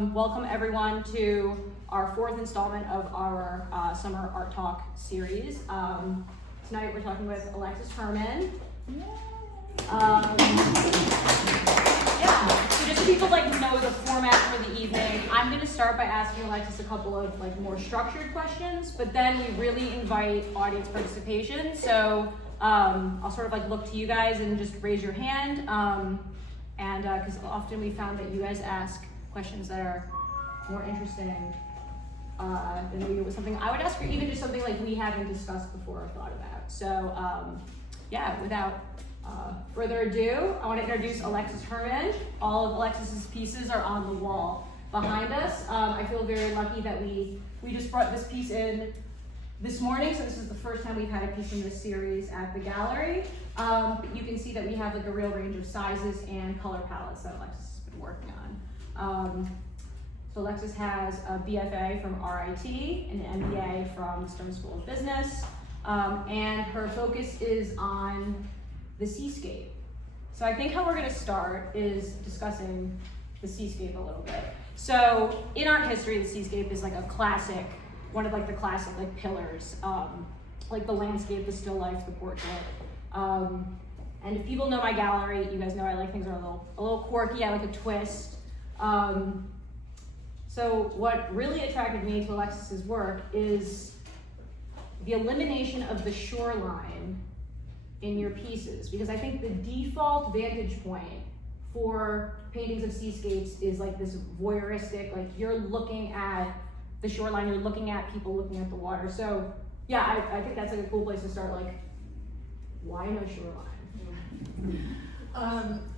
Welcome everyone to our fourth installment of our Summer Art Talk series. Tonight we're talking with Alexis Herman. So just so people know the format for the evening, I'm going to start by asking Alexis a couple of more structured questions, but then we really invite audience participation. So I'll sort of look to you guys and just raise your hand, and because often we found that you guys ask questions that are more interesting than maybe it was something I would ask, or even just something we haven't discussed before or thought about. So without further ado, I want to introduce Alexis Herman. All of Alexis's pieces are on the wall behind us. I feel very lucky that we just brought this piece in this morning, so this is the first time we've had a piece in this series at the gallery. But you can see that we have a real range of sizes and color palettes that Alexis has been working on. So Alexis has a BFA from RIT and an MBA from Stern School of Business, and her focus is on the seascape. So I think how we're going to start is discussing the seascape a little bit. So in art history, the seascape is a classic, one of the classic pillars, the landscape, the still life, the portrait. And if people know my gallery, you guys know I like things that are a little quirky. I like a twist. So what really attracted me to Alexis's work is the elimination of the shoreline in your pieces, because I think the default vantage point for paintings of seascapes is this voyeuristic, you're looking at the shoreline, you're looking at people looking at the water. So yeah, I think that's a cool place to start. Why no shoreline?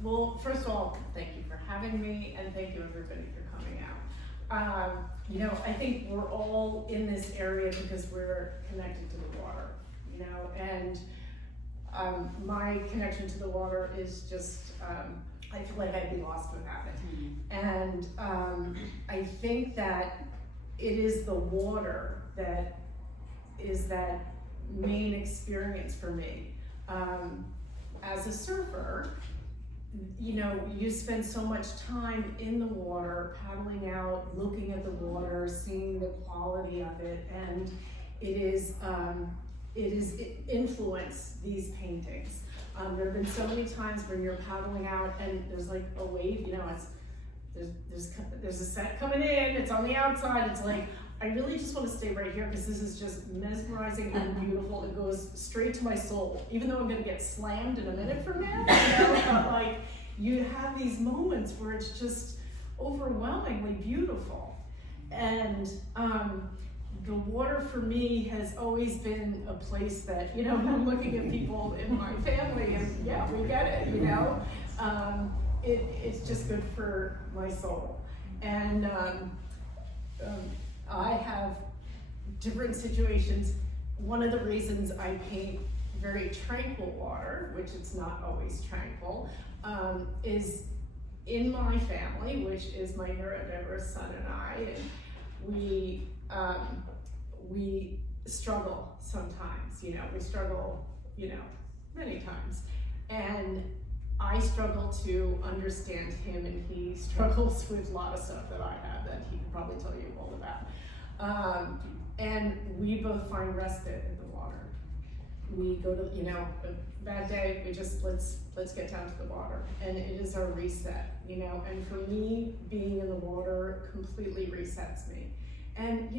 Well, first of all, thank you for having me, and thank you everybody for coming out. I think we're all in this area because we're connected to the water, and my connection to the water is just, I feel like I'd be lost without it. And I think that it is the water that is that main experience for me. As a surfer, you spend so much time in the water, paddling out, looking at the water, seeing the quality of it, and it influenced these paintings. There have been so many times when you're paddling out and there's a wave, there's a set coming in, it's on the outside, it's I really just want to stay right here because this is just mesmerizing and beautiful. It goes straight to my soul, even though I'm going to get slammed in a minute from now. But you have these moments where it's just overwhelmingly beautiful. And the water for me has always been a place that, when I'm looking at people in my family, and yeah, we get it, it's just good for my soul. And I have different situations. One of the reasons I paint very tranquil water, which it's not always tranquil, is in my family, which is my neurodiverse son and I, and we struggle sometimes, we struggle, many times. And I struggle to understand him, and he struggles with a lot of stuff that I have that he could probably tell you all about. And we both find respite in the water. We go to, a bad day, we just, let's get down to the water. And it is our reset, and for me, being in the water completely resets me. And,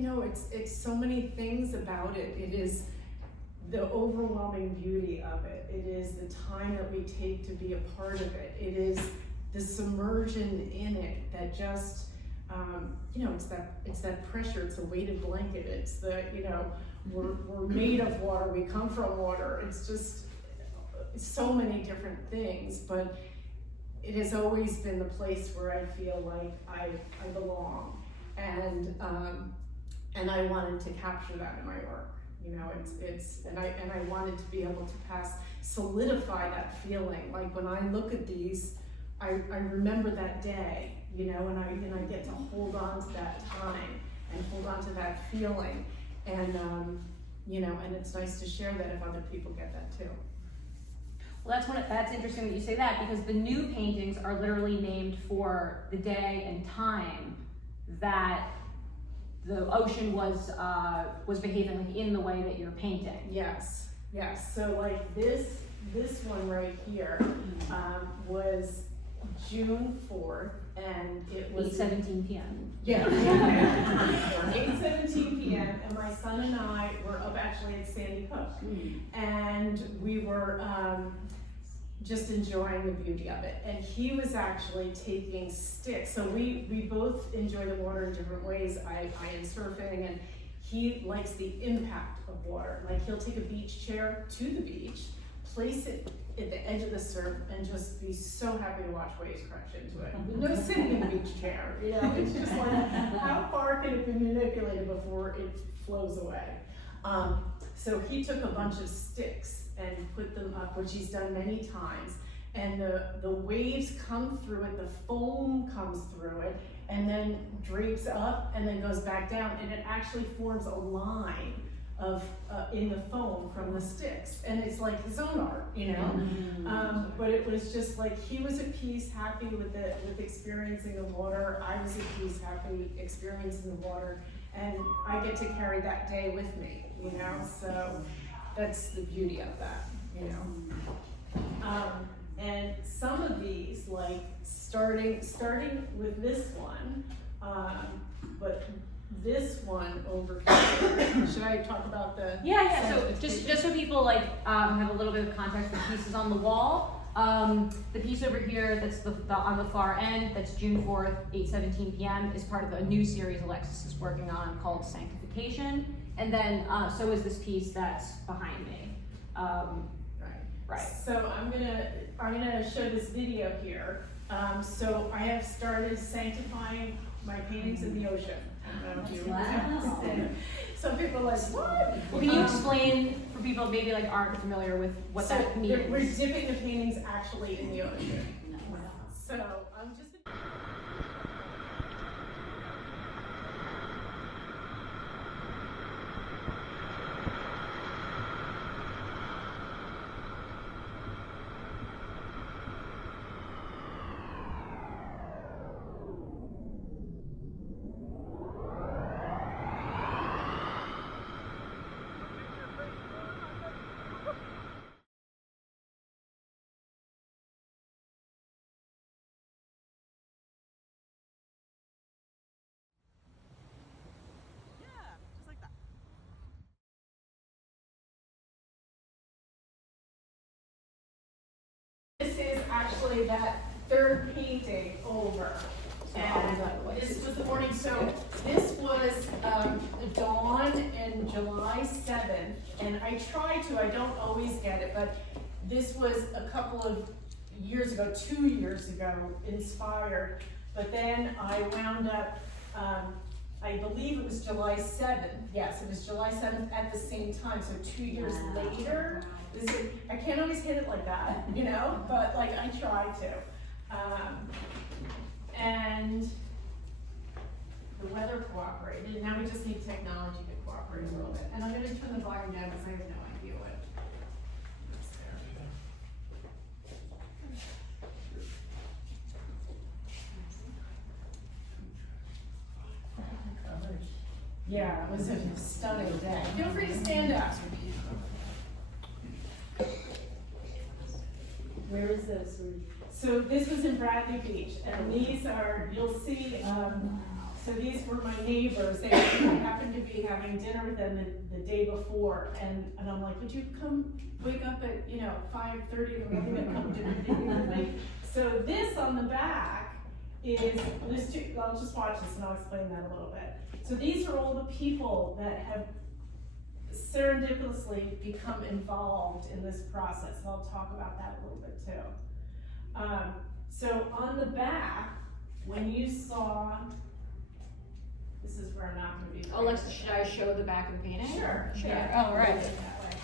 it's so many things about it. It is the overwhelming beauty of it. It is the time that we take to be a part of it. It is the submersion in it that just, it's that pressure, it's a weighted blanket, it's the, we're made of water, we come from water. It's just so many different things, but it has always been the place where I feel like I belong. And I wanted to capture that in my work. And I wanted to be able to solidify that feeling. When I look at these, I remember that day, and I get to hold on to that time and hold on to that feeling. And, and it's nice to share that if other people get that too. Well, that's interesting that you say that, because the new paintings are literally named for the day and time that the ocean was behaving like in the way that you're painting. Yes, yes. So like this one right here was June 4th, and it was 8:17 p.m. Yeah. 8:17 p.m. and my son and I were up actually at Sandy Hook, and we were just enjoying the beauty of it. And he was actually taking sticks. So we both enjoy the water in different ways. I am surfing, and he likes the impact of water. Like he'll take a beach chair to the beach, place it at the edge of the surf, and just be so happy to watch waves crash into it. No sitting in the beach chair, you know, it's just like, how far can it be manipulated before it flows away? So he took a bunch of sticks and put them up, which he's done many times, and the waves come through it, the foam comes through it, and then drapes up and then goes back down, and it actually forms a line of in the foam from the sticks, and it's like his own art, you know. But it was just like he was at peace, happy with experiencing the water. I was at peace, happy experiencing the water, and I get to carry that day with me, you know. So that's the beauty of that, you know. And some of these, like starting with this one, but this one over here, should I talk about the? Yeah. So just so people like have a little bit of context, the pieces on the wall. The piece over here that's on the far end, that's June 4th, 8:17 p.m. is part of a new series Alexis is working on called Sanctification. And then so is this piece that's behind me. Right. So I'm gonna show this video here. So I have started sanctifying my paintings in the ocean. I don't know if you Wow. Some people are like, what? Well, can you explain for people maybe like aren't familiar with what that means? We're dipping the paintings actually in the ocean. So I'm just. This is actually that third painting over. And this was the morning, so this was dawn and July 7th, and I don't always get it, but this was a couple of years ago, 2 years ago, inspired, but then I wound up, I believe it was July 7th, yes, it was July 7th at the same time, so 2 years later, I can't always hit it like that, you know, but like I try to. And the weather cooperated. Now we just need technology to cooperate a little bit. And I'm going to turn the volume down because I have no idea what is there. Yeah, it was a stunning day. Feel free to stand up. Where is this? So this was in Bradley Beach, and these are, you'll see, so these were my neighbors. I happened to be having dinner with them the day before, and I'm like, would you come wake up at, 5:30 in the morning and come dinner with me? So this on the back is, I'll just watch this and I'll explain that a little bit. So these are all the people that have serendipitously become involved in this process, and I'll talk about that a little bit too. So on the back, when you saw, this is where I'm not going to be. Alexa, should I show the back of the painting? Sure. Oh, all right.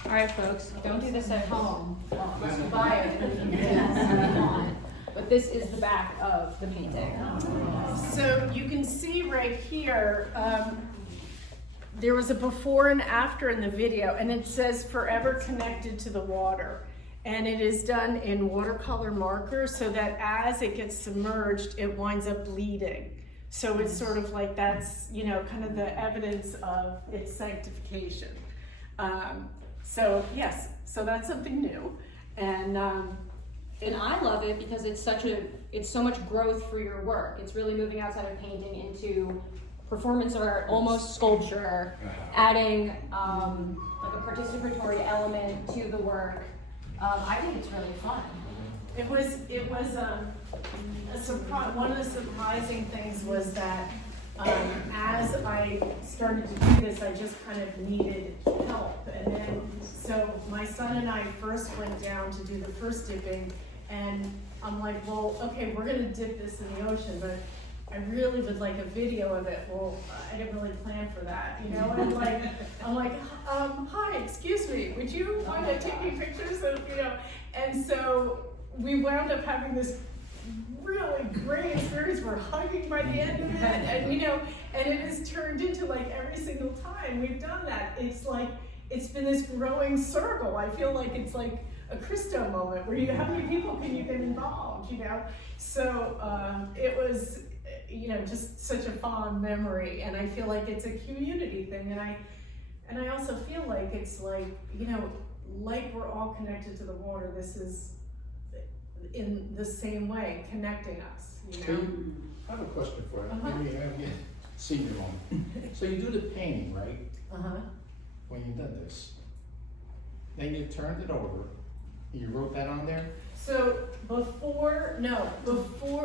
All right, folks, don't do this at home. Unless you buy it, and you can on it. But this is the back of the painting. So you can see right here, there was a before and after in the video, and it says forever connected to the water. And it is done in watercolor marker so that as it gets submerged, it winds up bleeding. So it's sort of like that's, you know, kind of the evidence of its sanctification. So yes, so that's something new. And I love it because it's so much growth for your work. It's really moving outside of painting into performance art, almost sculpture, adding like a participatory element to the work. I think it's really fun. it was a surprise. One of the surprising things was that as I started to do this, I just kind of needed help. And then, so my son and I first went down to do the first dipping, and I'm like, well, okay, we're gonna dip this in the ocean, but I really would like a video of it. Well, I didn't really plan for that, you know? And I'm like, hi, excuse me, would you want to take me pictures of, you know? And so we wound up having this really great experience. We're hugging by the end of it, and you know, and it has turned into like every single time we've done that, it's like, it's been this growing circle. I feel like it's like a Christo moment where you, how many people can you get involved, you know? So it was, you know, just such a fond memory, and I feel like it's a community thing, and I also feel like it's like, you know, like we're all connected to the water. This is in the same way connecting us, you know. I have a question for you. Uh-huh. Maybe I haven't yet seen it on. So you do the painting, right? Uh-huh. When you did this, then you turned it over. You wrote that on there. So before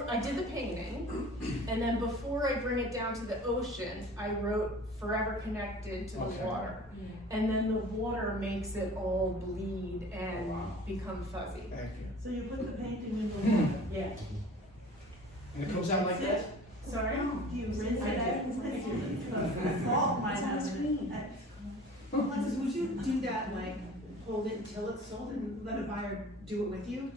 I did the painting, and then before I bring it down to the ocean, I wrote "Forever Connected" to the Okay. water, and then the water makes it all bleed and become fuzzy. Thank you. So you put the painting in the water? Yeah. And it comes out like that? Sorry. Do you rinse it out? I Salt might have Alexis, would you do that, like, hold it until it's sold and let a buyer do it with you?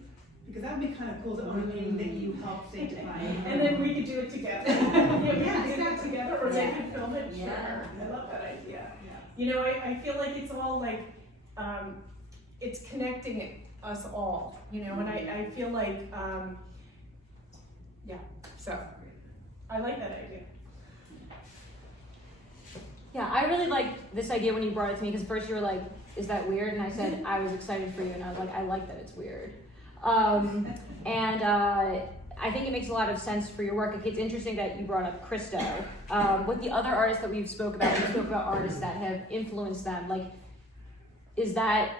Because that would be kind of cool to own a painting that you help sanctify. And then we could do it together. Yeah, we could do it together, or they could film it. Sure. I love that idea. You know, I feel like it's all like, it's connecting us all, you know, and I feel like, yeah, so I like that idea. Yeah, I really liked this idea when you brought it to me, because first you were like, is that weird? And I said, I was excited for you, and I was like, I like that it's weird. I think it makes a lot of sense for your work. It's interesting that you brought up Christo. With the other artists that we spoke about artists that have influenced them, like, is that,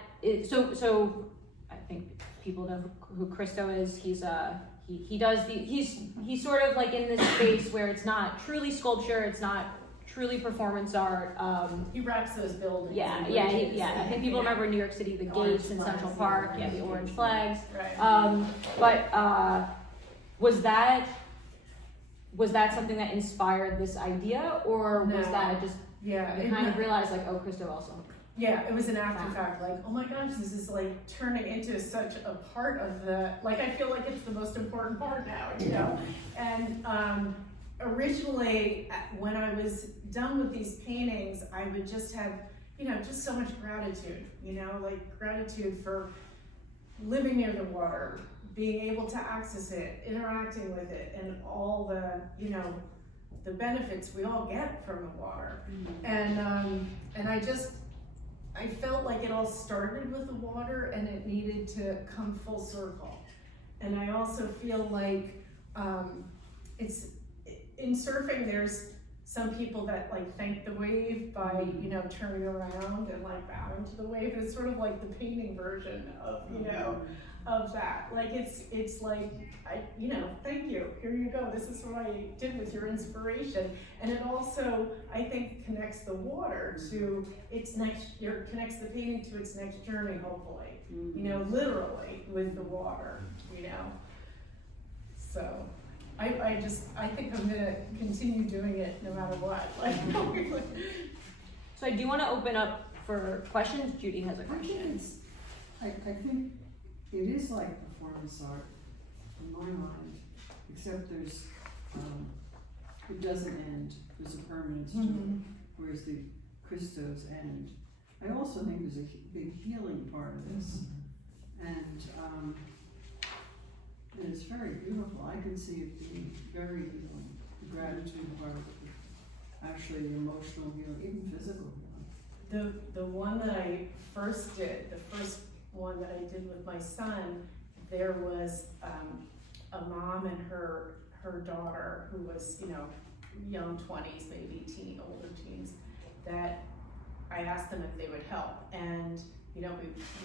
so I think people know who Christo is. He's he's sort of like in this space where it's not truly sculpture, it's not truly performance art. He wraps those buildings. I think people remember in New York City, the gates in Central Park, the orange flags. Right. But was that something that inspired this idea, or was No. that just you kind of realized like, oh, Christo also? Yeah, it was an after fact, like, oh my gosh, this is like turning into such a part of the, like, I feel like it's the most important part now, you know? And originally, when I was done with these paintings, I would just have, you know, just so much gratitude, you know, like gratitude for living near the water, being able to access it, interacting with it, and all the, you know, the benefits we all get from the water. And I felt like it all started with the water, and it needed to come full circle. And I also feel like it's, in surfing, there's some people that like thank the wave by, you know, turning around and like bowing to the wave. It's sort of like the painting version of, you know, of that. Like it's like, you know, thank you, here you go, this is what I did with your inspiration. And it also, I think, connects the water to its connects the painting to its next journey, hopefully. You know, literally with the water, you know. So I think I'm gonna continue doing it no matter what. Like, So I do want to open up for questions. Judy has a question. I think it is like performance art in my mind, except there's, it doesn't end, there's a permanence to it, whereas the Christos end. I also think there's a big healing part of this, and it's very beautiful. I can see it being very healing. gratitude part, actually emotional healing, even physical healing. The one that I first did, the first one that I did with my son, there was a mom and her daughter who was, you know, young 20s, maybe older teens, that I asked them if they would help. And, you know,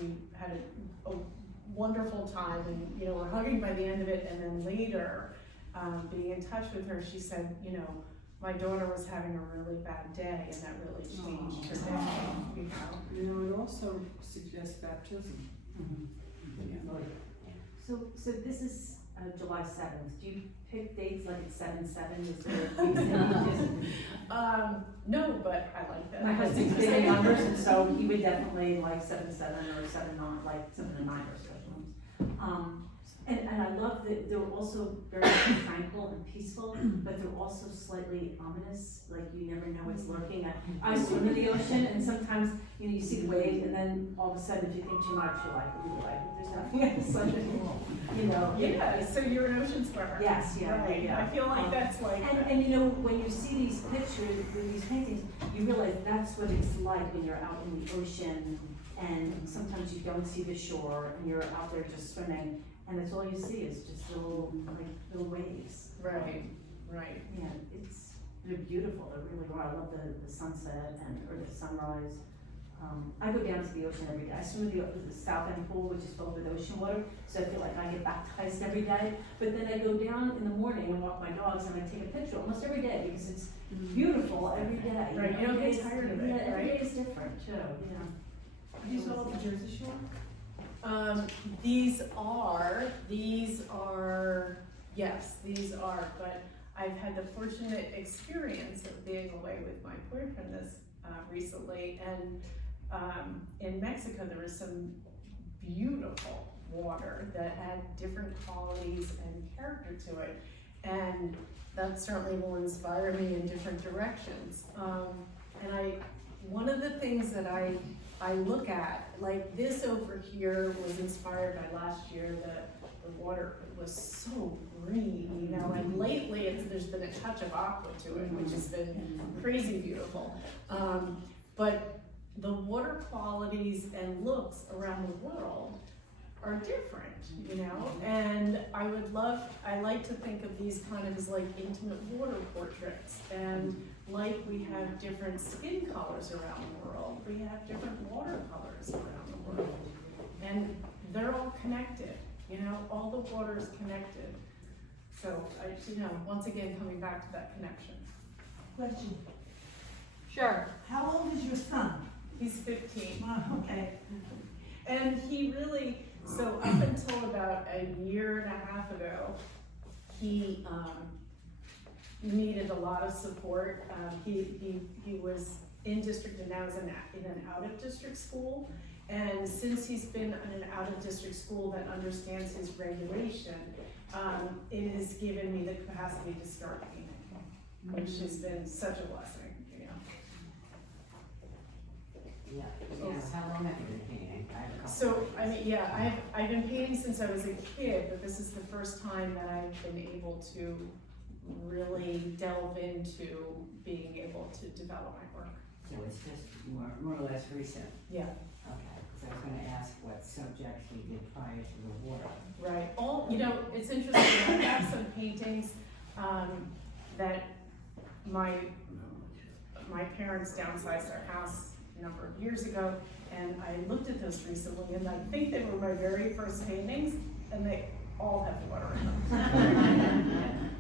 we had a wonderful time, and, you know, we're hugging by the end of it. And then later, being in touch with her, she said, you know, my daughter was having a really bad day, and that really changed her day, you know. You know, it also suggests baptism. So this is July 7th. Do you pick dates like it's 7/7? Is there a reason? No, but I like that. My husband's big in numbers, and so he would definitely like 7/7 or 7/9, like 7/9 or special ones. And I love that they're also very tranquil and peaceful, but they're also slightly ominous, like you never know what's lurking. I swim in the ocean, and sometimes, you know, you see the waves, and then all of a sudden, if you think too much, you're like, there's nothing else underneath, you know. Yeah, so you're an ocean swimmer. Yes, yeah, Right. yeah. I feel like that's like. And you know, when you see these pictures, these paintings, you realize that's what it's like when you're out in the ocean, and sometimes you don't see the shore, and you're out there just swimming, and that's all you see is just little waves. Right, right. Yeah, they're beautiful, they really are. I love the sunset or the sunrise. I go down to the ocean every day. I swim in the South End pool, which is filled with ocean water, so I feel like I get baptized every day. But then I go down in the morning and walk my dogs, and I take a picture almost every day because it's beautiful every day. Right, you don't get tired of it, Yeah, every right? day is different too, yeah. These are all the Jersey Shore? Yes, these are, but I've had the fortunate experience of being away with my boyfriend this recently, and in Mexico there was some beautiful water that had different qualities and character to it, and that certainly will inspire me in different directions. And one of the things that I look at, like this over here was inspired by last year, the water was so green, you know, and lately there's been a touch of aqua to it, which has been crazy beautiful. But the water qualities and looks around the world are different, you know, and I like to think of these kind of as like intimate water portraits, and like we have different skin colors around the world, we have different water colors around the world, and they're all connected, you know, all the water is connected. So, once again, coming back to that connection. Question, Sure. how old is your son? He's 15. Okay. And he really, so up until about a year and a half ago, he needed a lot of support. He was in district and now is in an out-of-district school. And since he's been in an out-of-district school that understands his regulation, it has given me the capacity to start painting, which has been such a blessing, you know. Yeah, how long have you been painting? I have a couple So, questions. I mean, yeah, I've been painting since I was a kid, but this is the first time that I've been able to really delve into being able to develop my work. So it's just more or less recent? Yeah. Okay, because I was gonna ask what subjects you did prior to the war. Right, it's interesting, I have some paintings, that my parents downsized their house a number of years ago, and I looked at those recently, and I think they were my very first paintings, and they all have water in them.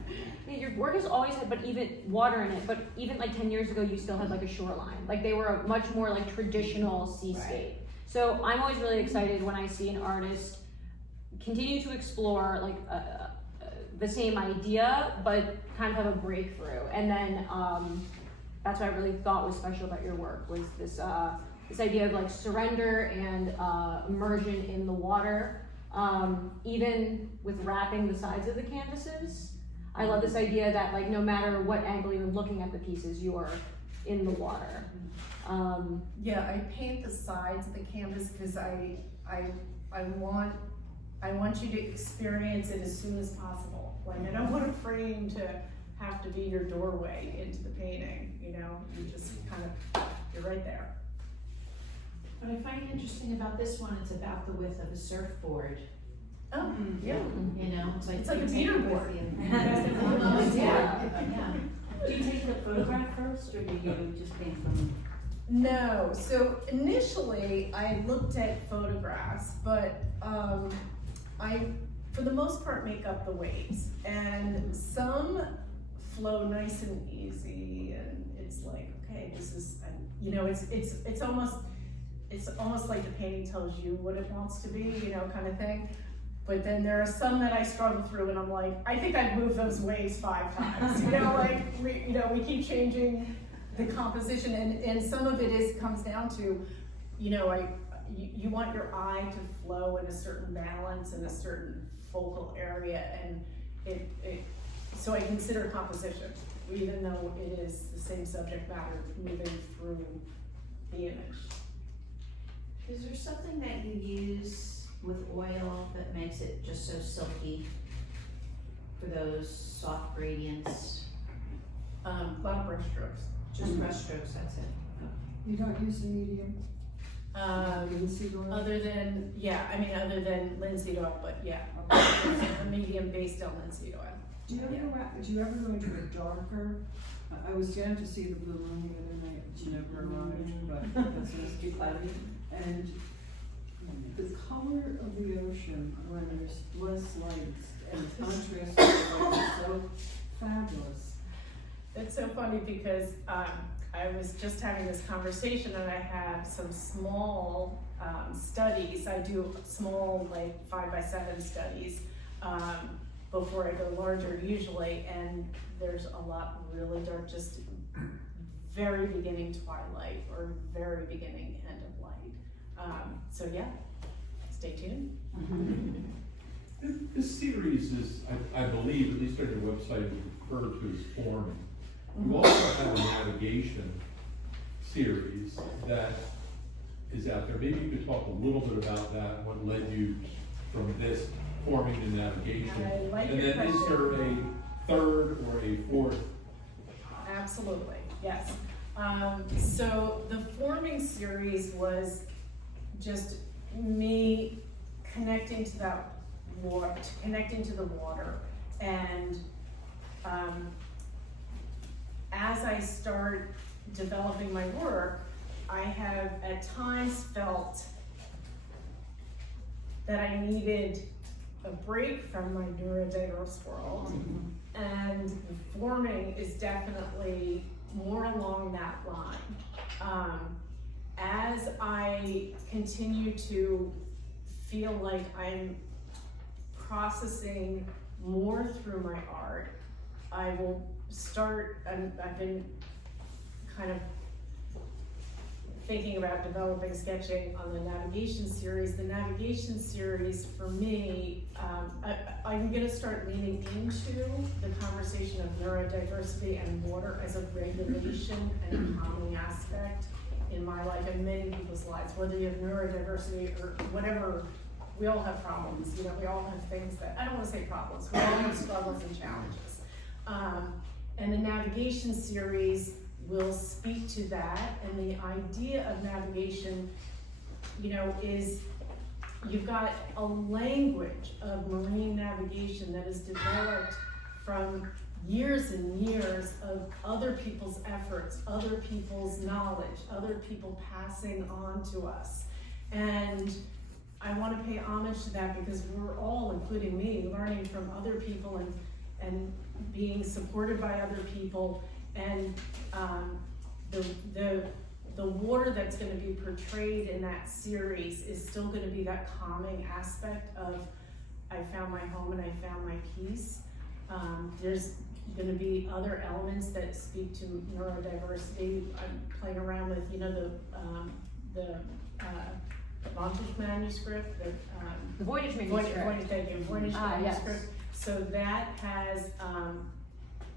Yeah, your work has always had, but even water in it, but even like 10 years ago, you still had like a shoreline. Like they were a much more like traditional seascape. So I'm always really excited when I see an artist continue to explore like the same idea, but kind of have a breakthrough. And then that's what I really thought was special about your work was this idea of like surrender and immersion in the water, even with wrapping the sides of the canvases. I love this idea that like no matter what angle you're looking at the pieces, you are in the water. Yeah, I paint the sides of the canvas because I want you to experience it as soon as possible. Like I don't want a frame to have to be your doorway into the painting, you know, you just kind of, you're right there. What I find interesting about this one, it's about the width of a surfboard. Oh, yeah. You know, it's like. It's like you a take it beater with board. you. Yeah. Do you take the photograph first, or do you just paint from? No, so initially I looked at photographs, but I, for the most part, make up the waves. And some flow nice and easy, and it's like, okay, this is, you know, it's almost like the painting tells you what it wants to be, you know, kind of thing. But then there are some that I struggle through, and I'm like, I think I've moved those waves 5 times. You know, like we keep changing the composition, and some of it comes down to, you know, you want your eye to flow in a certain balance in a certain focal area, and so I consider composition, even though it is the same subject matter moving through the image. Is there something that you use with oil that makes it just so silky for those soft gradients? A lot of brush strokes. Just brush strokes, that's it. You don't use the medium? Linseed oil? Other than linseed oil, but yeah, a medium based on linseed oil. Do you ever go into a darker? I was down to see the blue moon the other night, which never arrived, but that's supposed to be cloudy. And the color of the ocean when there's less lights and contrast with the light is so fabulous. It's so funny because I was just having this conversation, and I have some small studies. I do small, like 5x7 studies before I go larger usually, and there's a lot really dark, just very beginning twilight or very beginning end of light. So yeah, stay tuned. This series is, I believe, at least on your website, is referred to as forming. You also have a navigation series that is out there. Maybe you could talk a little bit about that, and what led you from this forming to navigation. I like And your then is there a third or a fourth? Absolutely, yes. So the forming series was just me connecting to that water, connecting to the water, and as I start developing my work, I have at times felt that I needed a break from my neurodiverse world, and forming is definitely more along that line. As I continue to feel like I'm processing more through my art, I will start, I've been kind of thinking about developing sketching on the navigation series. The navigation series for me, I'm gonna start leaning into the conversation of neurodiversity and water as a regulation and calming aspect in my life and many people's lives, whether you have neurodiversity or whatever. We all have problems, you know, we all have things that, I don't wanna say problems, we all have struggles and challenges. And the navigation series will speak to that, and the idea of navigation, you know, is you've got a language of marine navigation that is developed from years and years of other people's efforts, other people's knowledge, other people passing on to us. And I want to pay homage to that because we're all, including me, learning from other people and being supported by other people. And the water that's going to be portrayed in that series is still going to be that calming aspect of I found my home and I found my peace. There's going to be other elements that speak to neurodiversity. I'm playing around with, you know, the Voynich manuscript, The Voynich manuscript. Voynich manuscript. Yes. So that has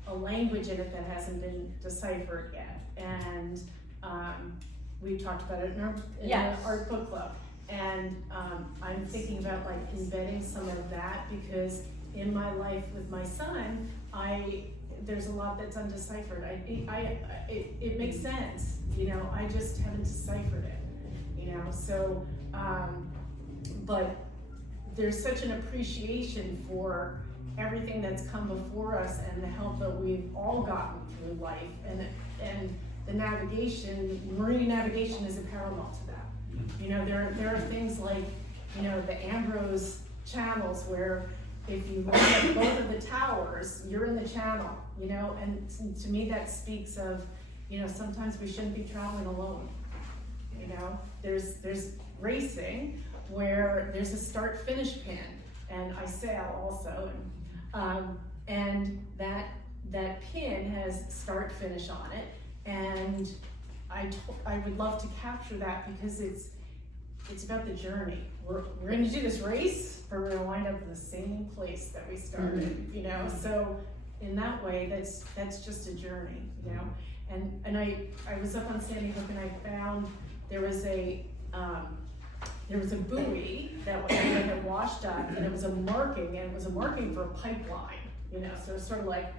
a language in it that hasn't been deciphered yet, and we talked about it in our art book club. And I'm thinking about like embedding some of that because in my life with my son, there's a lot that's undeciphered. It makes sense, you know, I just haven't deciphered it, you know, so, but there's such an appreciation for everything that's come before us and the help that we've all gotten through life, and the navigation, marine navigation is a parallel to that. You know, there are things like, you know, the Ambrose channels where if you look at both of the towers, you're in the channel, you know, and to me that speaks of, you know, sometimes we shouldn't be traveling alone. You know, there's racing where there's a start-finish pin, and I sail also, and that pin has start-finish on it, and I would love to capture that because it's about the journey. We're gonna do this race, but we're gonna wind up in the same place that we started, you know? So in that way, that's just a journey, you know? And I was up on Sandy Hook and I found there was a buoy that had washed up, and it was a marking for a pipeline, you know? So it's sort of like,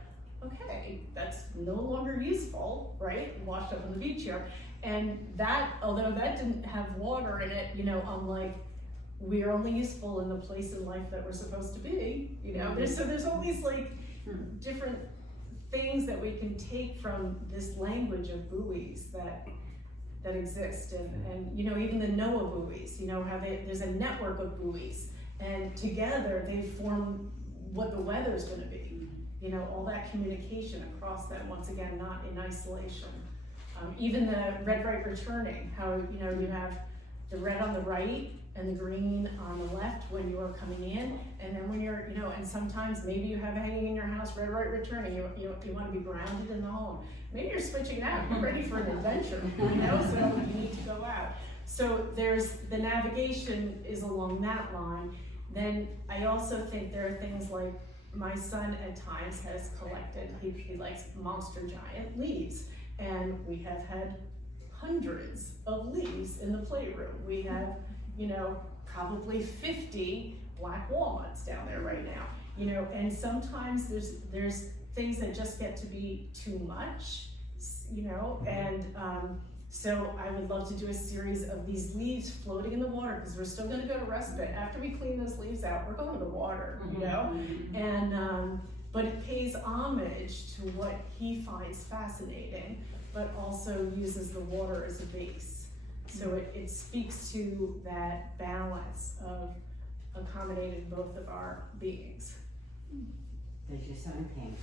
okay, that's no longer useful, right? Washed up on the beach here. And that, although that didn't have water in it, you know, I'm like, we are only useful in the place in life that we're supposed to be, you know? There's all these like different things that we can take from this language of buoys that exist, and you know, even the NOAA buoys, you know, there's a network of buoys, and together they form what the weather's gonna be, you know, all that communication across that, once again, not in isolation. Even the red, right returning, how, you know, you have the red on the right and the green on the left when you're coming in, and then when you're, you know, and sometimes maybe you have hanging in your house, red, right returning, you want to be grounded in the home. Maybe you're switching it out, you're ready for an adventure, you know, so you need to go out. So there's, the navigation is along that line. Then I also think there are things like, my son at times has collected, he likes monster giant leaves, and we have had hundreds of leaves in the playroom. We have, you know, probably 50 black walnuts down there right now, you know, and sometimes there's things that just get to be too much, you know, and so I would love to do a series of these leaves floating in the water, because we're still gonna go to respite. After we clean those leaves out, we're going to the water, you know, and but it pays homage to what he finds fascinating, but also uses the water as a base. So it speaks to that balance of accommodating both of our beings. Does your son paint?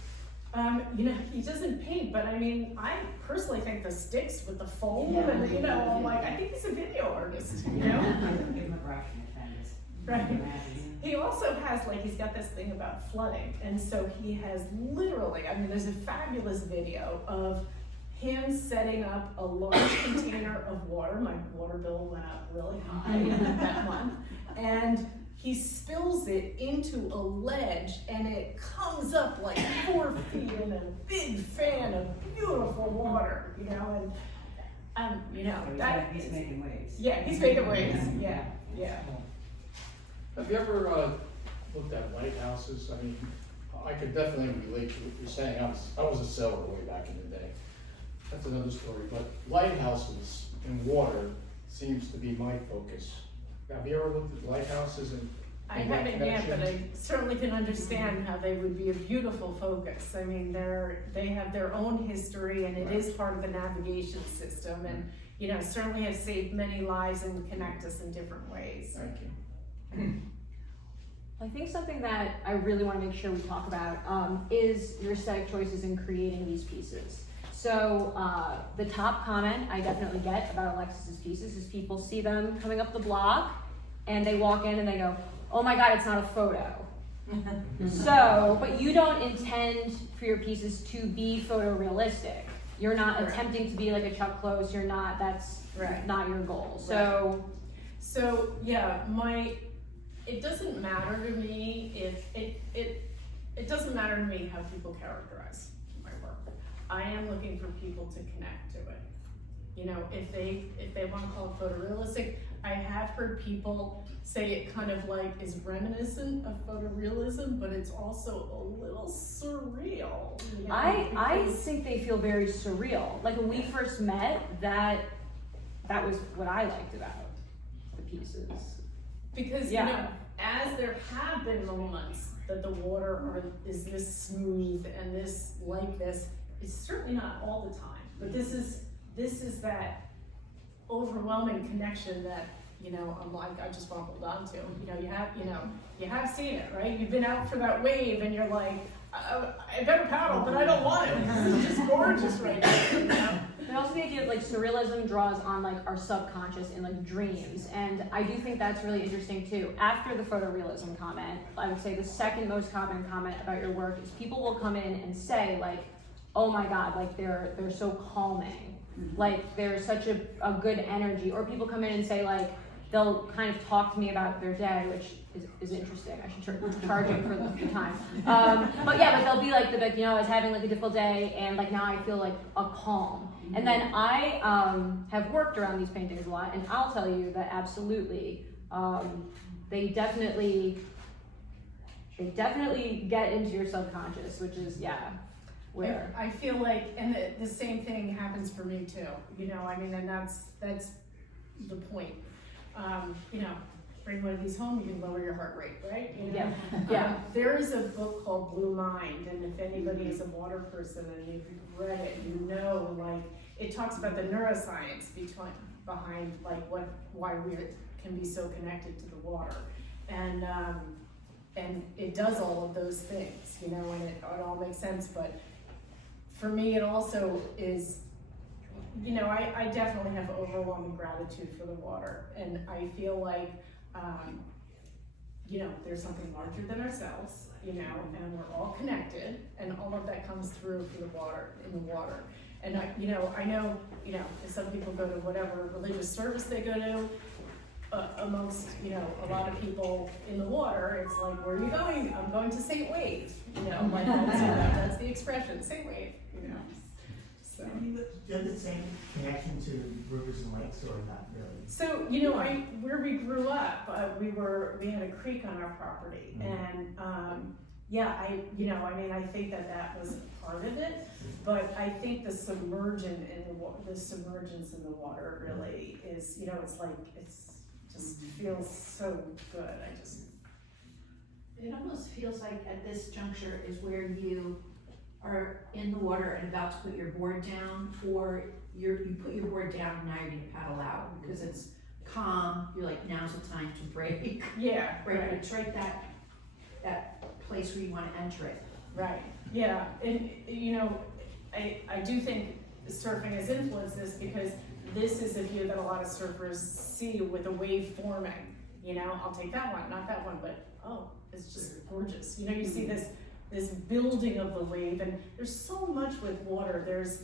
You know, he doesn't paint, but I mean, I personally think the sticks with the foam, and you know, I'm like, I think he's a video artist, you know? Give him a brush and a canvas. Right. He also has, like, he's got this thing about flooding, and so he has literally, I mean, there's a fabulous video of him setting up a large container of water. My water bill went up really high that month, and he spills it into a ledge, and it comes up like 4 feet in a big fan of beautiful water, you know, and you know, that he's making waves. Yeah, he's making waves. Yeah. Have you ever looked at lighthouses? I mean, I could definitely relate to what you're saying. I was a sailor way back in the day. That's another story. But lighthouses and water seems to be my focus. Have you ever looked at lighthouses and I haven't yet, but I certainly can understand how they would be a beautiful focus. I mean, they have their own history, and it is part of the navigation system, and you know, certainly have saved many lives and connect us in different ways. Thank you. I think something that I really want to make sure we talk about is your aesthetic choices in creating these pieces. So the top comment I definitely get about Alexis's pieces is people see them coming up the block and they walk in and they go, oh my God, it's not a photo. So, but you don't intend for your pieces to be photorealistic. You're not attempting to be like a Chuck Close, you're not, that's not your goal. So yeah, it doesn't matter to me if, it doesn't matter to me how people characterize my work. I am looking for people to connect to it. You know, if they want to call it photorealistic, I have heard people say it kind of like is reminiscent of photorealism, but it's also a little surreal. You know, I because- think they feel very surreal. Like when we first met, that was what I liked about the pieces. Because, Yeah. you know, as there have been moments that the water is this smooth and this like this, it's certainly not all the time. But this is that overwhelming connection that, you know, I'm like, I just want to hold on to. You have seen it, right? You've been out for that wave and you're like, I better paddle, but I don't want it. This is just gorgeous right now. You know? And also the idea of like surrealism draws on like our subconscious and like dreams, and I do think that's really interesting too. After the photorealism comment, I would say the second most common comment about your work is people will come in and say like, oh my god, like they're so calming, like there's such a good energy. Or people come in and say like, they'll kind of talk to me about their day, which is interesting. I should charge them for the time. But they'll be like, you know, I was having like a difficult day, and like now I feel like a calm. And then I have worked around these paintings a lot, and I'll tell you that absolutely, they definitely get into your subconscious, which is where. I feel like, and the same thing happens for me too. You know, I mean, and that's the point. You know, bring one of these home, you can lower your heart rate, right? You know? Yeah. There is a book called Blue Mind, and if anybody is a water person and you've read it, you know, like, it talks about the neuroscience behind like why we can be so connected to the water. And it does all of those things, you know, and it all makes sense. But for me, it also is, you know, I definitely have overwhelming gratitude for the water, and I feel like, you know, there's something larger than ourselves, you know, and we're all connected, and all of that comes through in the water. And I know, you know, if some people go to whatever religious service they go to, amongst, you know, a lot of people in the water, it's like, where are you going? I'm going to St. Wave, you know, like that's the expression, St. Wave, you know. So. Do you have the same connection to rivers and lakes, or not really? So, you know, where we grew up, we had a creek on our property, and I think that was part of it, but I think the submergence in the water really is, you know, it's like, just feels so good. It almost feels like at this juncture is where you are in the water and about to put your board down, or you put your board down and now you're gonna paddle out because it's calm. You're like, now's the time to break. Yeah, Right. It's right that place where you want to enter it. Right. Yeah, and you know, I do think surfing has influenced this, because this is a view that a lot of surfers see with a wave forming. You know, I'll take that one, not that one, but oh, it's just gorgeous. You know, you see this building of the wave, and there's so much with water. There's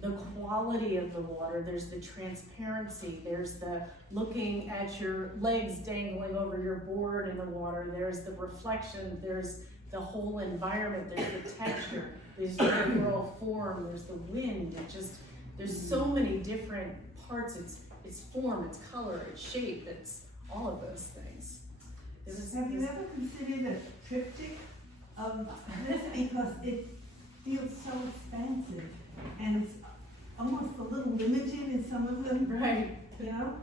the quality of the water, there's the transparency, there's the looking at your legs dangling over your board in the water, there's the reflection, there's the whole environment, there's the texture, there's the overall form, there's the wind. There's so many different parts. It's form, it's color, it's shape, it's all of those things. Have you ever considered a triptych of this? Because it feels so expansive, and it's almost a little limited in some of them. Right. You know,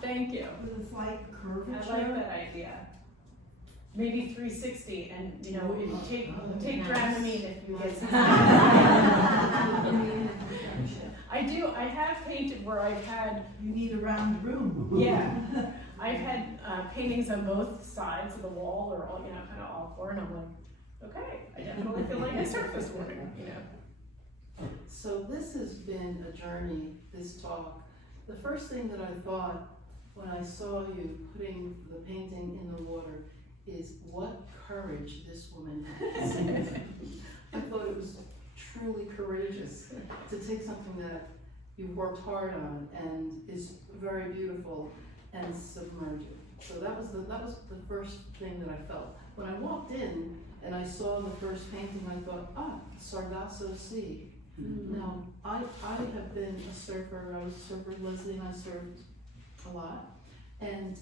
Thank you. it's like curvature. I like that idea. Maybe 360, and you know, take Dramamine if you get some. I have painted where I've had. You need a round room. Yeah, I've had paintings on both sides of the wall, or all, you know, kind of all four, and I'm like, okay, I definitely feel like I surfed this morning, you know. So this has been a journey, this talk. The first thing that I thought when I saw you putting the painting in the water is what courage this woman has. I thought it was truly courageous to take something that you've worked hard on and is very beautiful and submerge it. So that was the first thing that I felt. When I walked in and I saw the first painting, I thought, Sargasso Sea. Now, I have been a surfer. I was a surfer Leslie, and I surfed a lot. And,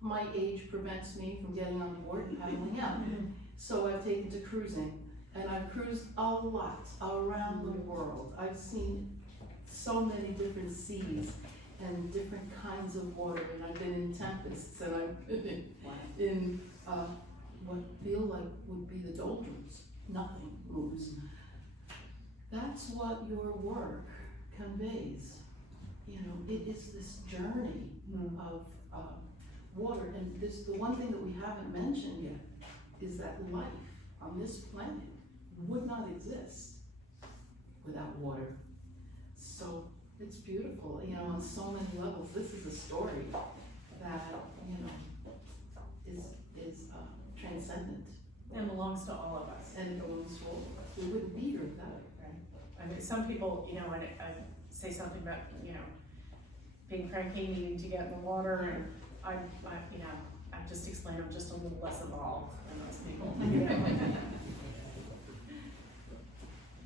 my age prevents me from getting on the board and paddling out. So I've taken to cruising, and I've cruised a lot around the world. I've seen so many different seas and different kinds of water, and I've been in tempests, and I've been in what feel like would be the doldrums. Nothing moves. That's what your work conveys. You know, it is this journey of water, and the one thing that we haven't mentioned yet is that life on this planet would not exist without water. So it's beautiful, you know, on so many levels. This is a story that, you know, is transcendent. And belongs to all of us. And it belongs to all of us. We wouldn't be here without it. I mean, some people, you know, when I say something about, you know, being cranky, needing to get in the water, and I you know, I just explain I'm just a little less evolved than those people. You know?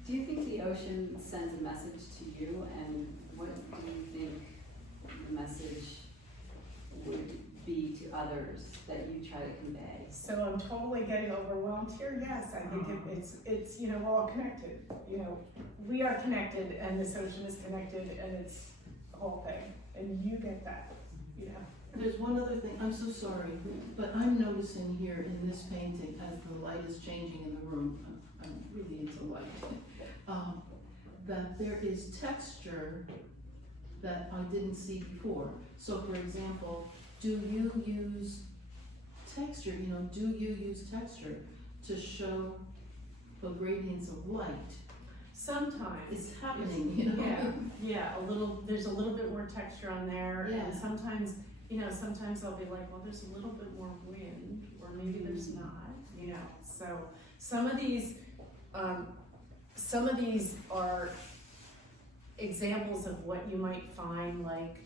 Do you think the ocean sends a message to you, and what do you think the message would be to others that you try to convey? So I'm totally getting overwhelmed here. Yes, I think it's, you know, we're all connected. You know, we are connected, and this ocean is connected, and it's a whole thing. And you get that, you know. There's one other thing, I'm so sorry, but I'm noticing here in this painting, as the light is changing in the room, I'm really into light, that there is texture that I didn't see before. So for example, do you use texture, you know, do you use texture to show the gradients of light? Sometimes. It's happening, you know? Yeah, there's a little bit more texture on there, Yeah. and sometimes, you know, sometimes I'll be like, well, there's a little bit more wind, or maybe there's not, you know. So some of these are examples of what you might find, like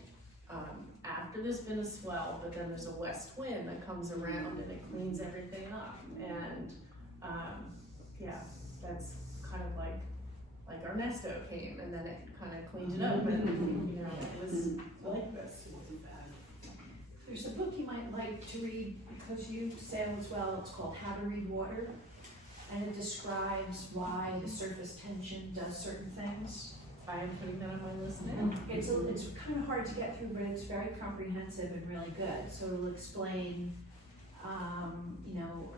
after there's been a swell, but then there's a west wind that comes around and it cleans everything up, and yeah, that's kind of like our Nesto came, and then it kind of cleaned it up, and you know, it was like this. There's a book you might like to read because you sail as well. It's called How to Read Water, and it describes why the surface tension does certain things. I am putting that on my list now. It's kind of hard to get through, but it's very comprehensive and really good. So it'll explain, you know,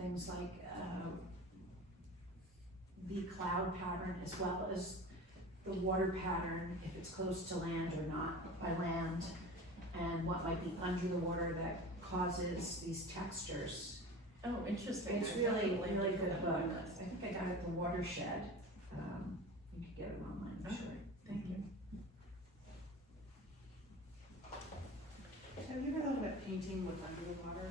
things like the cloud pattern, as well as the water pattern, if it's close to land or not by land, and what might be under the water that causes these textures. Oh, interesting. It's really, really good book. I think I got it at the Watershed. You could get it online, I'm sure. Thank you. Have you ever thought about painting with under the water?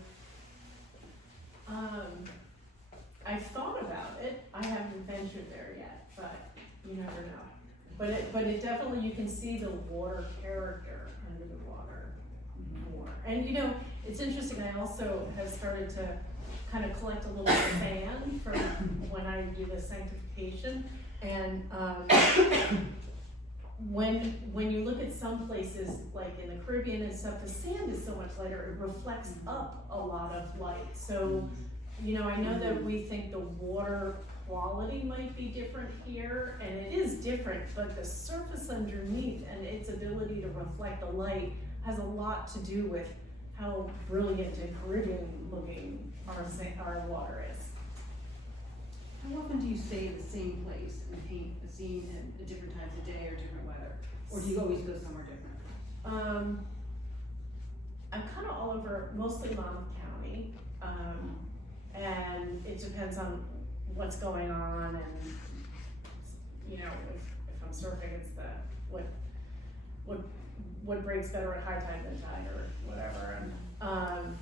I've thought about it. I haven't ventured there yet, but you never know. But it definitely, you can see the water character under the water more. And you know, it's interesting, I also have started to kind of collect a little sand for when I do the sanctification. And when you look at some places, like in the Caribbean and stuff, the sand is so much lighter, it reflects up a lot of light. So, you know, I know that we think the water quality might be different here, and it is different, but the surface underneath and its ability to reflect the light has a lot to do with how brilliant and Caribbean looking our water is. How often do you stay in the same place and paint a scene at different times of day or different weather? Or do you always go somewhere different? I'm kind of all over, mostly Monmouth County, and it depends on what's going on, and you know, if I'm surfing, it's what breaks better at high tide than tide or whatever. And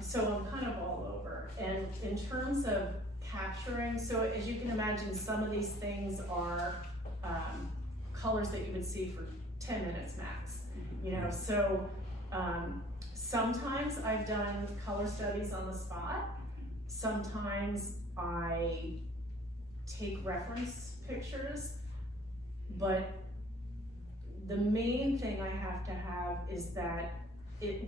so I'm kind of all over. And in terms of capturing, so as you can imagine, some of these things are colors that you would see for 10 minutes max, you know. So sometimes I've done color studies on the spot. Sometimes I take reference pictures, but the main thing I have to have is that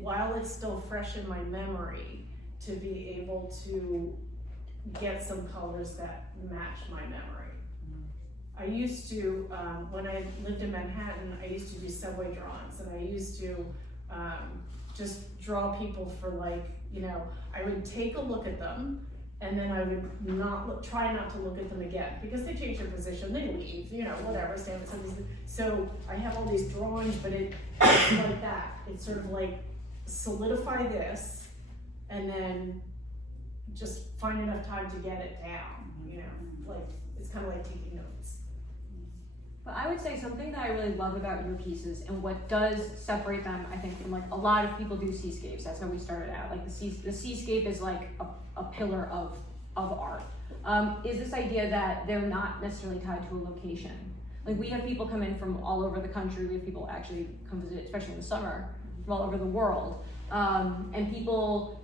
while it's still fresh in my memory, to be able to get some colors that match my memory. I used to, when I lived in Manhattan, I used to do subway drawings, and I used to just draw people for like, I would take a look at them, and then I would try not to look at them again, because they change their position, they leave, whatever, stand. So I have all these drawings, but it's like that. It's sort of like solidify this, and then just find enough time to get it down, like, it's kind of like taking notes. But I would say something that I really love about your pieces, and what does separate them, I think, from like a lot of people do seascapes. That's how we started out. Like the seascape is like a pillar of art. Is this idea that they're not necessarily tied to a location. Like we have people come in from all over the country. We have people actually come visit, especially in the summer, from all over the world. And people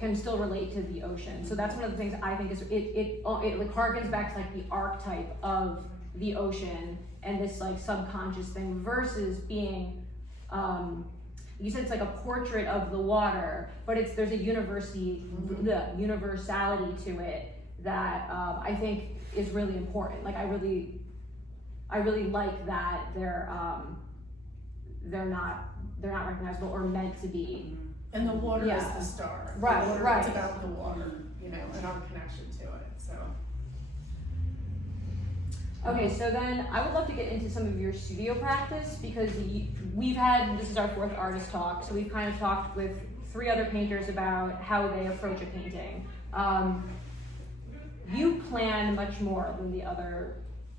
can still relate to the ocean. So that's one of the things I think is it like harkens back to like the archetype of the ocean and this like subconscious thing versus being, you said it's like a portrait of the water, but there's a universality to it that I think is really important. Like I really like that they're not recognizable or meant to be. And the water is the star. Right, the water, right. It's about the water, and our connection to it, so. Okay, so then I would love to get into some of your studio practice, because this is our 4th artist talk, so we've kind of talked with 3 other painters about how they approach a painting. You plan much more than the other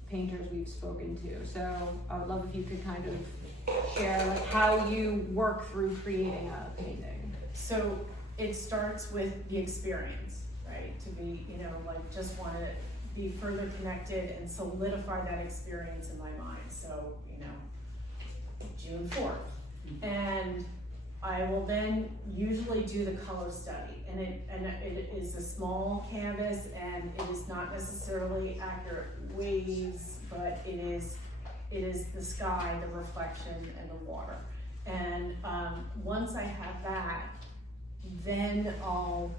painters we've spoken to, so I would love if you could kind of share like how you work through creating a painting. So it starts with the experience, right? To be, just want to be further connected and solidify that experience in my mind. So, June 4th. And I will then usually do the color study. And it is a small canvas, and it is not necessarily accurate waves, but it is the sky, the reflection, and the water. And once I have that, then I'll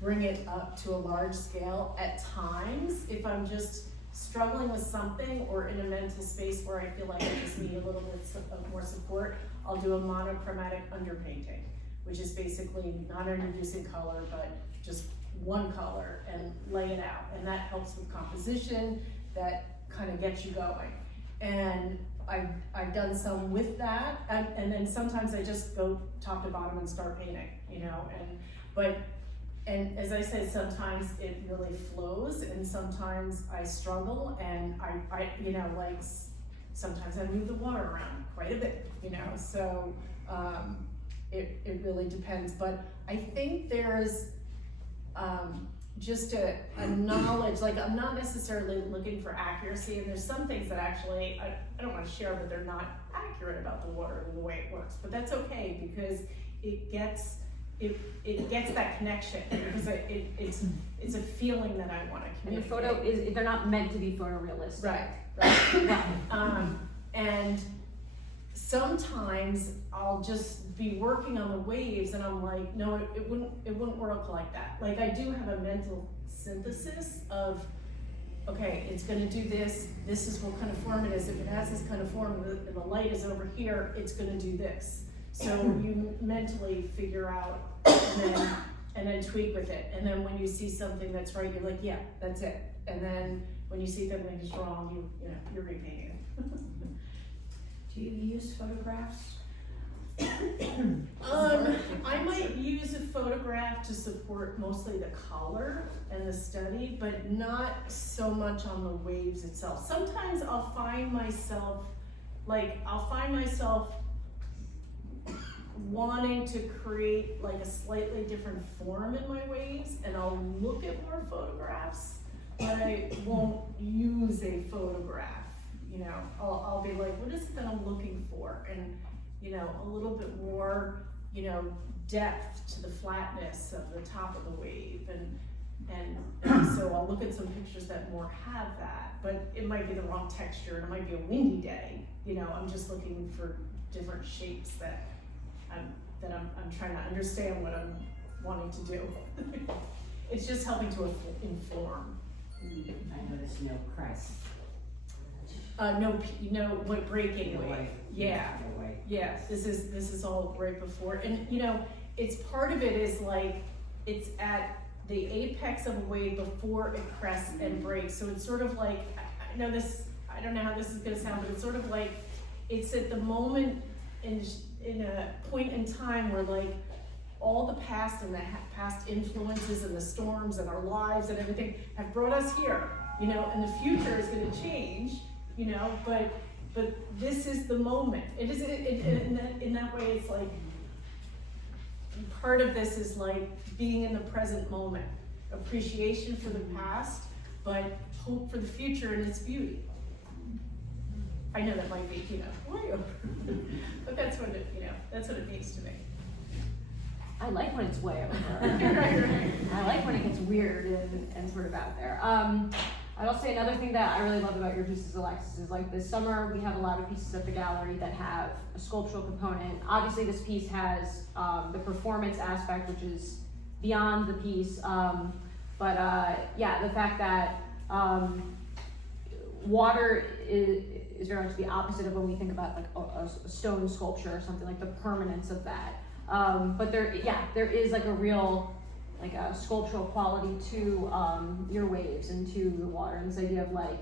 bring it up to a large scale. At times, if I'm just struggling with something or in a mental space where I feel like I just need a little bit of more support, I'll do a monochromatic underpainting, which is basically not introducing color, but just one color and lay it out. And that helps with composition, that kind of gets you going. And I've done some with that, and then sometimes I just go top to bottom and start painting, and as I said, sometimes it really flows, and sometimes I struggle, and I sometimes I move the water around quite a bit, so it really depends. But I think there's just a knowledge, like I'm not necessarily looking for accuracy, and there's some things that actually I don't want to share, but they're not accurate about the water and the way it works, but that's okay, because it gets that connection, because it's a feeling that I want to communicate. And the they're not meant to be photorealistic. Right. And sometimes I'll just be working on the waves, and I'm like, no, it wouldn't work like that. Like I do have a mental synthesis of, okay, it's gonna do this, this is what kind of form it is. If it has this kind of form, and the light is over here, it's gonna do this. So you mentally figure out and then tweak with it. And then when you see something that's right, you're like, yeah, that's it. And then when you see something that's wrong, you're repainting it. Do you use photographs? I might use a photograph to support mostly the color and the study, but not so much on the waves itself. Sometimes I'll find myself wanting to create like a slightly different form in my waves, and I'll look at more photographs, but I won't use a photograph. I'll be like, what is it that I'm looking for? And a little bit more, depth to the flatness of the top of the wave, And so I'll look at some pictures that more have that, but it might be the wrong texture, and it might be a windy day, you know, I'm just looking for different shapes that I'm trying to understand what I'm wanting to do. It's just helping to inform. I noticed no crest. No, what breaking No wave. wave. Yeah. No way. Yes, this is all right before, and you know, it's part of it is like, it's at the apex of a wave before it crests and breaks, so it's sort of like, I know this, I don't know how this is gonna sound, but it's sort of like, it's at the moment in a point in time where like, all the past and the past influences and the storms and our lives and everything have brought us here, you know, and the future is gonna change, you know, but this is the moment. It is, in that way, it's like, part of this is like being in the present moment, appreciation for the past, but hope for the future and its beauty. I know that might be, you know, way over, but that's what it, you know, that's what it means to me. I like when it's way over. Right. I like when it gets weird and sort of out there. I'd also say another thing that I really love about your pieces, Alexis, is like this summer we have a lot of pieces at the gallery that have a sculptural component. Obviously this piece has the performance aspect, which is beyond the piece, yeah, the fact that water is very much the opposite of when we think about like a stone sculpture or something, like the permanence of that. But there is like a real, like a sculptural quality to your waves and to the water, and this idea of like,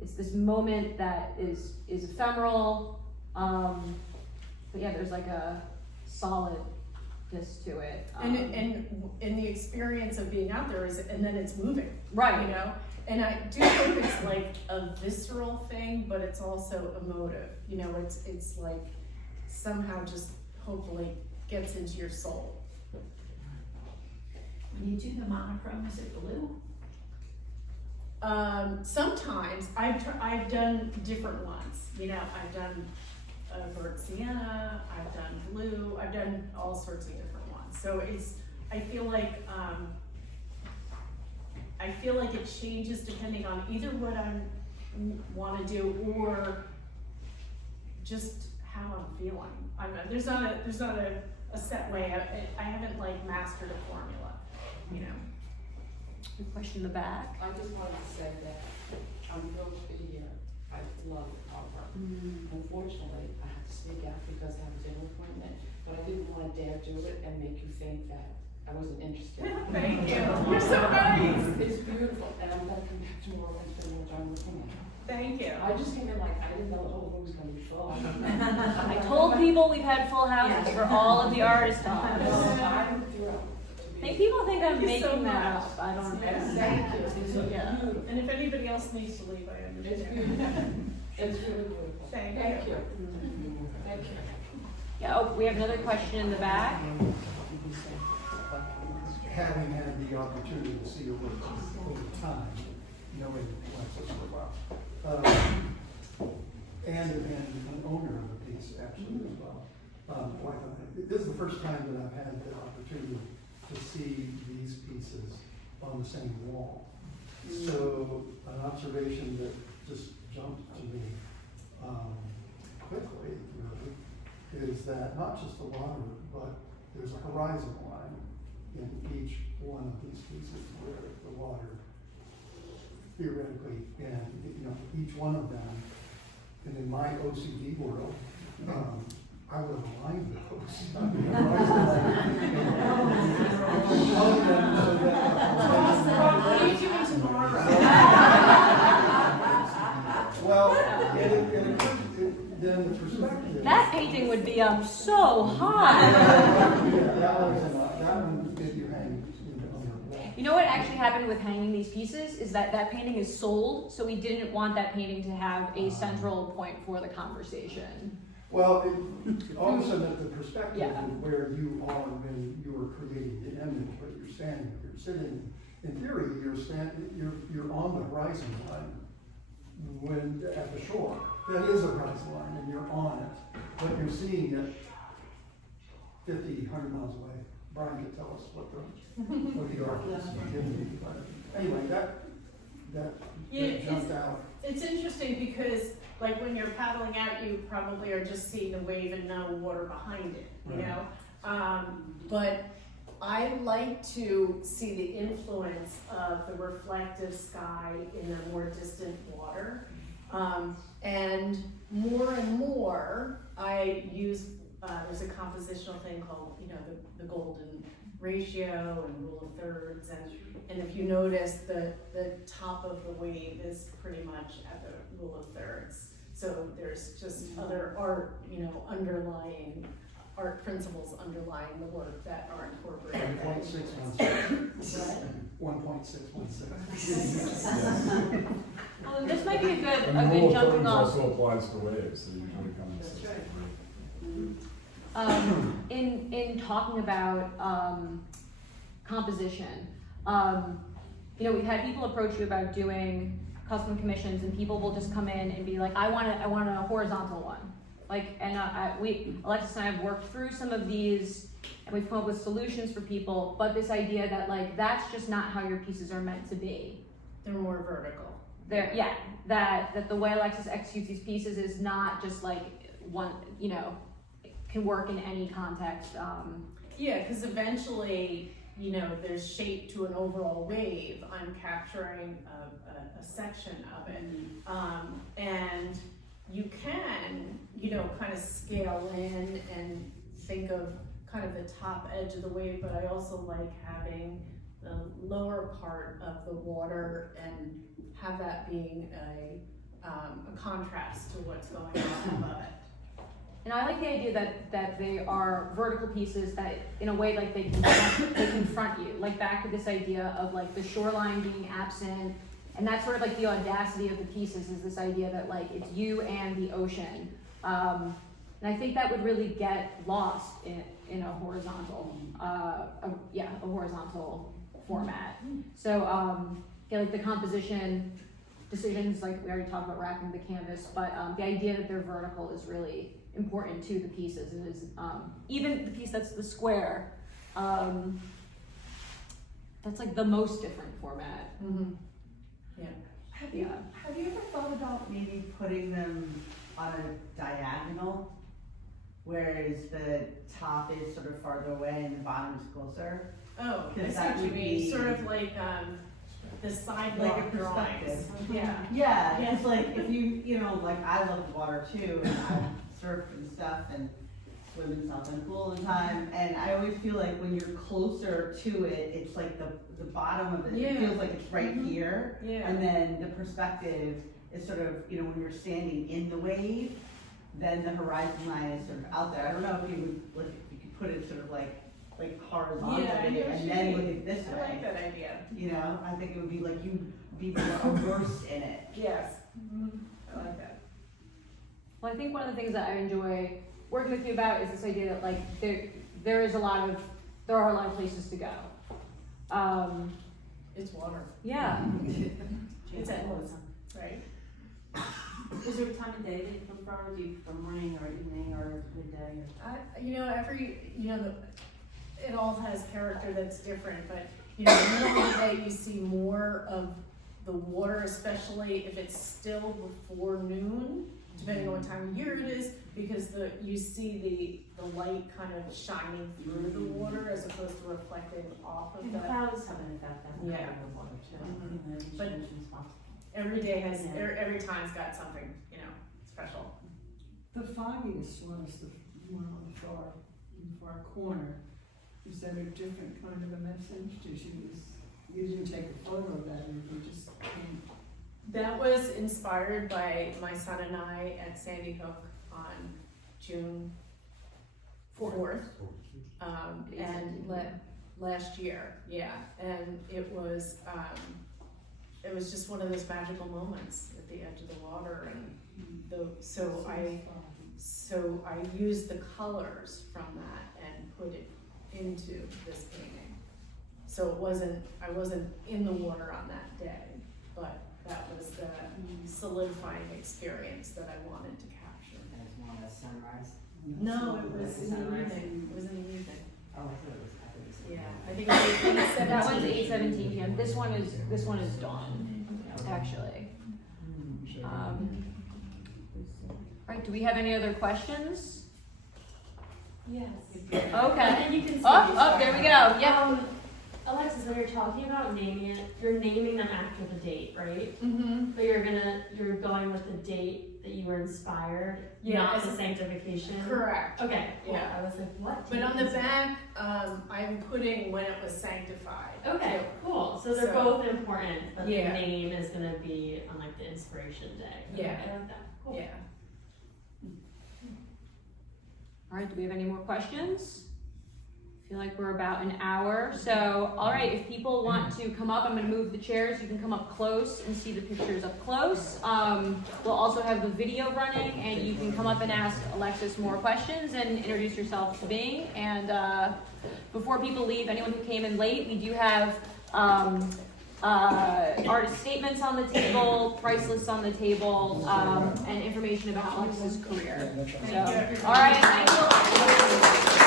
it's this moment that is ephemeral, but yeah, there's like a solidness to it. And the experience of being out there is, and then it's moving. Right. You know? And I do think it's like a visceral thing, but it's also emotive. You know, it's like somehow just hopefully gets into your soul. When you do the monochrome, is it blue? Sometimes I've done different ones. You know, I've done burnt sienna, I've done blue, I've done all sorts of different ones. So I feel like it changes depending on either what I want to do or just how I'm feeling. There's not a set way. I haven't like mastered a formula, you know. Good question in the back. I just wanted to say that I'm thrilled to be here. I love artwork. Unfortunately, I have to speak out because I have a dinner appointment, but I didn't want to dare do it and make you think that I wasn't interested. Thank you. You're so nice. It's beautiful, and I'm gonna come back tomorrow and spend more time looking at it. Thank you. I just came in like, I didn't know the whole room was gonna be full. I told people we've had full houses for all of the artist talks. I'm thrilled. I think people think I'm Thank you so making that much. up. I don't know. Yes, Thank you. It's Yeah. beautiful. And if anybody else needs to leave, I It's understand. beautiful. It's really beautiful. Thank Thank you. you. Thank you. Yeah, oh, we have another question in the back. Having had the opportunity to see over time, knowing Alexis for a while, and an owner of the piece actually as well. This is the first time that I've had the opportunity to see these pieces on the same wall. So an observation that just jumped to me quickly really is that not just the water, but there's a horizon line in each one of these pieces where the water theoretically, and you know, each one of them, and in my OCD world, I would have aligned those. I mean, What are you doing tomorrow? well, then the perspective. That painting would be up so high. That one, if you hang on the wall. You know what actually happened with hanging these pieces is that painting is sold, so we didn't want that painting to have a central point for the conversation. Well, all of a sudden, the perspective Yeah. of where you are when you are creating the image, where you're standing, where you're sitting. In theory, you're on the horizon line when at the shore. That is a horizon line, and you're on it, but you're seeing it 50, 100 miles away. Brian could tell us what the activity, but anyway, that Yeah, jumped out. It's interesting because, like, when you're paddling out, you probably are just seeing the wave and no water behind it, you Right. know? But I like to see the influence of the reflective sky in the more distant water. And more, I use, there's a compositional thing called, you know, the golden ratio and rule of thirds, and if you notice, the top of the wave is pretty much at the rule of thirds. So there's just other art, you know, underlying art principles underlying the work that are incorporated. 1.616. Well, this might be a good And the rule of jumping thirds off. also applies to waves, so usually comes. That's right. In talking about composition, you know, we've had people approach you about doing custom commissions, and people will just come in and be like, I want a horizontal one. Like, and Alexis and I have worked through some of these, and we've come up with solutions for people. But this idea that like that's just not how your pieces are meant to be. They're more vertical. That the way Alexis executes these pieces is not just like one, you know, can work in any context. Yeah, because eventually, you know, there's shape to an overall wave. I'm capturing a section of it. And you can, you know, kind of scale in and think of kind of the top edge of the wave, but I also like having the lower part of the water and have that being a contrast to what's going on above it. And I like the idea that they are vertical pieces that, in a way, like they confront you. Like back to this idea of like the shoreline being absent, and that's sort of like the audacity of the pieces is this idea that like it's you and the ocean. And I think that would really get lost in a horizontal, a horizontal format. So yeah, like the composition decisions, like we already talked about wrapping the canvas, but the idea that they're vertical is really important to the pieces. It is even the piece that's the square. That's like the most different format. Mm-hmm. Yeah. Have you ever thought about maybe putting them on a diagonal, whereas the top is sort of farther away and the bottom is closer? Oh, I see that what you would mean. be- Sort of like the sidewalk Like a drawings. perspective. Yeah. Yeah, it's like if you know, like I love the water too, and I surf and stuff and swim in South End Pool all the time, and I always feel like when you're closer to it, it's like the bottom of it, Yeah. it feels like it's right here, Yeah. and then the perspective is sort of, you know, when you're standing in the wave, then the horizon line is sort of out there. I don't know if you would, like, if you could put it sort of like horizontally, Yeah, I know what and you then mean. look at this I way. like that idea. You know, I think it would be like you'd be more immersed in it. Yes. I like that. Well, I think one of the things that I enjoy working with you about is this idea that like there are a lot of places to go. It's water. Yeah. It's endless, right? Is there a time of day that you prefer? Do you prefer morning or evening or midday? It all has character that's different, but you know, in the middle of the day you see more of the water, especially if it's still before noon, depending on what time of year it is, because you see the light kind of shining through the water as opposed to reflecting off of And the that. clouds have an effect on Yeah. the water too. Mhm. You know, But- each one's responsible. Every day has, Yeah. every time's got something, you know, special. The foggiest one is the one on the far corner. Is that a different kind of a message? You didn't take a photo of that, you just came. That was inspired by my son and I at Sandy Hook on June 4th. And last year, yeah, and it was just one of those magical moments at the edge of the water, and so I used the colors from that and put it into this painting. So I wasn't in the water on that day, but that was the solidifying experience that I wanted to capture. That was more of a sunrise. No, it was in the Sunrise. evening. It was in the evening. Oh, I thought it was Yeah, I think that one's 8:17 p.m. This one is dawn, actually. Right, do we have any other questions? Yes. Okay. And you can see Oh, there we go. Yep. Alexis, when you're talking about naming it, you're naming them after the date, right? Mm-hmm. But you're going with the date that you were inspired, not the sanctification. Correct. Okay. Cool. Yeah. I was like, what? But on the back, I'm putting when it was sanctified. Okay, cool. So they're So- both important, but Yeah. the name is gonna be on like the inspiration day. Yeah. I like that. Cool. Yeah. All right, do we have any more questions? I feel like we're about an hour. So, all right, if people want to come up, I'm gonna move the chairs. You can come up close and see the pictures up close. We'll also have the video running, and you can come up and ask Alexis more questions and introduce yourself to me. And before people leave, anyone who came in late, we do have artist statements on the table, price lists on the table, and information about Alexis' career. So, all right, thank you.